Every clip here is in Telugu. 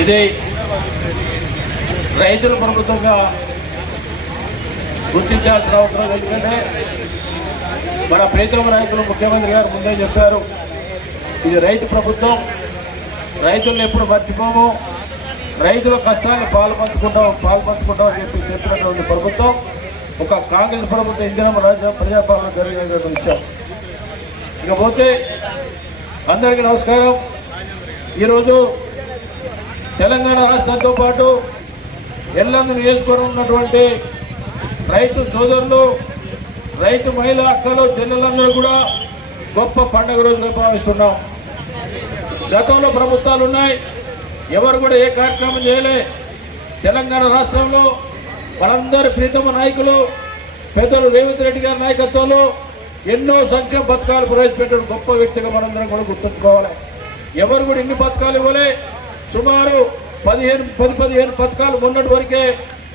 ఇది రైతుల ప్రభుత్వంగా గుర్తించాల్సిన అవసరం ఎందుకంటే మన ప్రీతమ నాయకులు ముఖ్యమంత్రి గారు ముందే చెప్పారు ఇది రైతు ప్రభుత్వం రైతులను ఎప్పుడు మర్చిపోము రైతుల కష్టాన్ని పాలు పంచుకుంటాం పాలు పంచుకుంటాం అని చెప్పి చెప్పినటువంటి ప్రభుత్వం ఒక కాంగ్రెస్ ప్రభుత్వం ఇందిరమ్మ రాజ్య ప్రజాపాలన జరిగినటువంటి విషయం. ఇకపోతే అందరికీ నమస్కారం. ఈరోజు తెలంగాణ రాష్ట్రంతో పాటు ఎల్లందు నియోజకవర్గం ఉన్నటువంటి రైతు సోదరులు రైతు మహిళా అక్కలు చెల్లెలందరూ కూడా గొప్ప పండుగ రోజుగా భావిస్తున్నాం. గతంలో ప్రభుత్వాలు ఉన్నాయి. ఎవరు కూడా ఏ కార్యక్రమం చేయలే. తెలంగాణ రాష్ట్రంలో వాళ్ళందరి ప్రీతమ నాయకులు పెద్దలు రేవంత్ రెడ్డి గారి నాయకత్వంలో ఎన్నో సంక్షేమ పథకాలు ప్రవేశపెట్టిన గొప్ప వ్యక్తిగా మనందరం కూడా గుర్తుంచుకోవాలి. ఎవరు కూడా ఇన్ని పథకాలు ఇవ్వలే. సుమారు పదిహేను పది పదిహేను పథకాలు మొన్నటి వరకే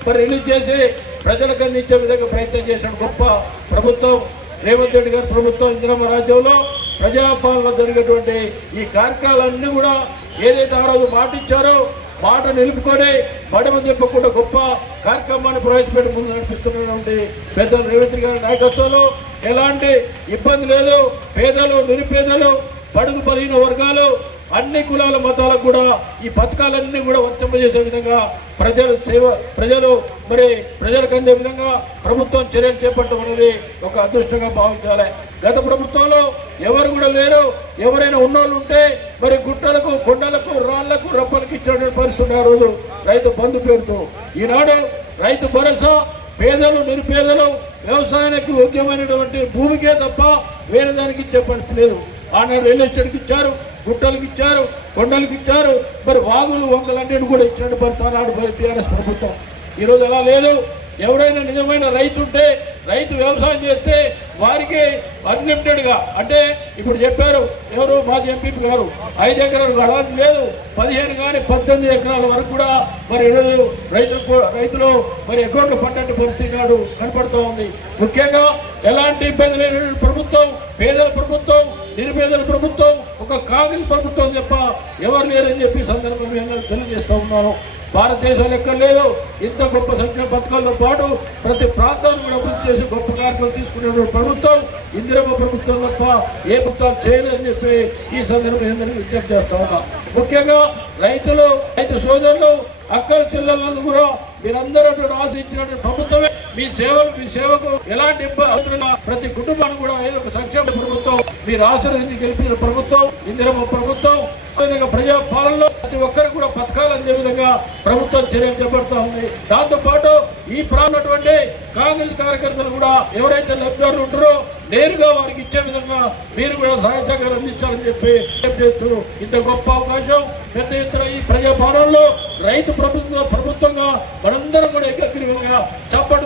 మరి రిలీజ్ చేసి ప్రజలకు అందించే విధంగా ప్రయత్నం చేసిన గొప్ప ప్రభుత్వం రేవంత్ రెడ్డి గారి ప్రభుత్వం ఇందిరమ్మ రాజ్యంలో ప్రజాపాలన జరిగేటువంటి ఈ కార్యక్రమాలన్నీ కూడా ఏదైతే ఆ రోజు మాట ఇచ్చారో మాట నిలుపుకొని పడమ చెప్పకుండా గొప్ప కార్యక్రమాన్ని ప్రవేశపెట్టి ముందు నడిపిస్తున్నటువంటి పెద్దలు రేవంత్ గారి నాయకత్వంలో ఎలాంటి ఇబ్బంది లేదు పేదలు నిరుపేదలు పడుగు బలిగిన వర్గాలు అన్ని కులాల మతాలకు కూడా ఈ పథకాలన్నీ కూడా వర్తింపజేసే విధంగా ప్రజలు సేవ ప్రజలు మరి ప్రజలకు అందే విధంగా ప్రభుత్వం చర్యలు చేపట్టడం అనేది ఒక అదృష్టంగా భావించాలి. గత ప్రభుత్వంలో ఎవరు కూడా లేరు. ఎవరైనా ఉన్నోళ్ళు ఉంటే మరి గుట్టలకు కొండలకు రాళ్ళకు రప్పలకు ఇచ్చినటువంటి పరిస్థితి ఆ రోజు రైతు బంధు పేరుతో. ఈనాడు రైతు భరోసా పేదలు నిరుపేదలు వ్యవసాయానికి యోగ్యమైనటువంటి భూమికే తప్ప వేరే దానికి ఇచ్చే పరిస్థితి లేదు. ఆనాడు రియల్ ఎస్టేట్కి ఇచ్చారు. గుట్టలకు ఇచ్చారు కొండలకు ఇచ్చారు మరి వాగులు వంగలన్నిటి కూడా ఇచ్చినట్టు పరిస్థితి ఆనాడు టీఆర్ఎస్ ప్రభుత్వం ఈరోజు అలా లేదు. ఎవరైనా నిజమైన రైతు ఉంటే రైతు వ్యవసాయం చేస్తే వారికి అన్లిమిటెడ్గా. అంటే ఇప్పుడు చెప్పారు ఎవరు? మాజీ ఎంపీ గారు. ఐదు ఎకరాలు అలాంటి లేదు. పదిహేను కానీ పద్దెనిమిది ఎకరాల వరకు కూడా మరి ఈరోజు రైతులు రైతులు మరి అకౌంట్లు పడ్డట్టు పరిస్థితి నాడు కనపడుతూ ఉంది. ముఖ్యంగా ఎలాంటి ఇబ్బంది లేని ప్రభుత్వం పేదల ప్రభుత్వం నిరుపేదల ప్రభుత్వం ఒక కాంగ్రెస్ ప్రభుత్వం తప్ప ఎవరు లేరని చెప్పి సందర్భంగా తెలియజేస్తూ ఉన్నాను భారతదేశం లెక్క లేదు. ఇంత గొప్ప సంక్షేమ పథకాలతో పాటు ప్రతి ప్రాంతాన్ని కూడా అభివృద్ధి చేసి గొప్ప కార్యక్రమం తీసుకునేటువంటి ప్రభుత్వం ఇందిరమ్మ ప్రభుత్వం తప్ప ఏ ప్రభుత్వాలు చేయలేదని చెప్పి ఈ సందర్భంగా అందరికీ విజ్ఞప్తి చేస్తా ఉన్నా. ముఖ్యంగా రైతులు రైతు సోదరులు అక్కడ చెల్లెలను కూడా మీరందరూ ఆశించినటువంటి ప్రభుత్వమే. మీ సేవలు మీ సేవకు ఎలాంటి ఇబ్బంది ప్రతి కుటుంబానికి కూడా ఏదో ఒక సంక్షేమ ప్రభుత్వం మీరు ఆశీర్వదించి గెలిపిన ప్రభుత్వం ఇందిరమ్మ ప్రభుత్వం అదేవిధంగా ప్రజా పాలనలో ప్రతి ఒక్కరికి కూడా పథకాలు అందే విధంగా ప్రభుత్వం చర్యలు చేపడుతూ ఉంది. దాంతో పాటు ఈ ప్రాంతటువంటి కాంగ్రెస్ కార్యకర్తలు కూడా ఎవరైతే లబ్ధిదారులు ఉంటారో నేరుగా వారికి ఇచ్చే విధంగా మీరు కూడా సహాయ సహకారం అందించాలని చెప్పి విజ్ఞప్తి చేస్తూ ఇంత గొప్ప అవకాశం పెద్ద ఎత్తున ఈ ప్రజా పాలనలో రైతు ప్రభుత్వ ప్రభుత్వంగా మనందరం కూడా ఏకగ్రీవంగా చప్పటి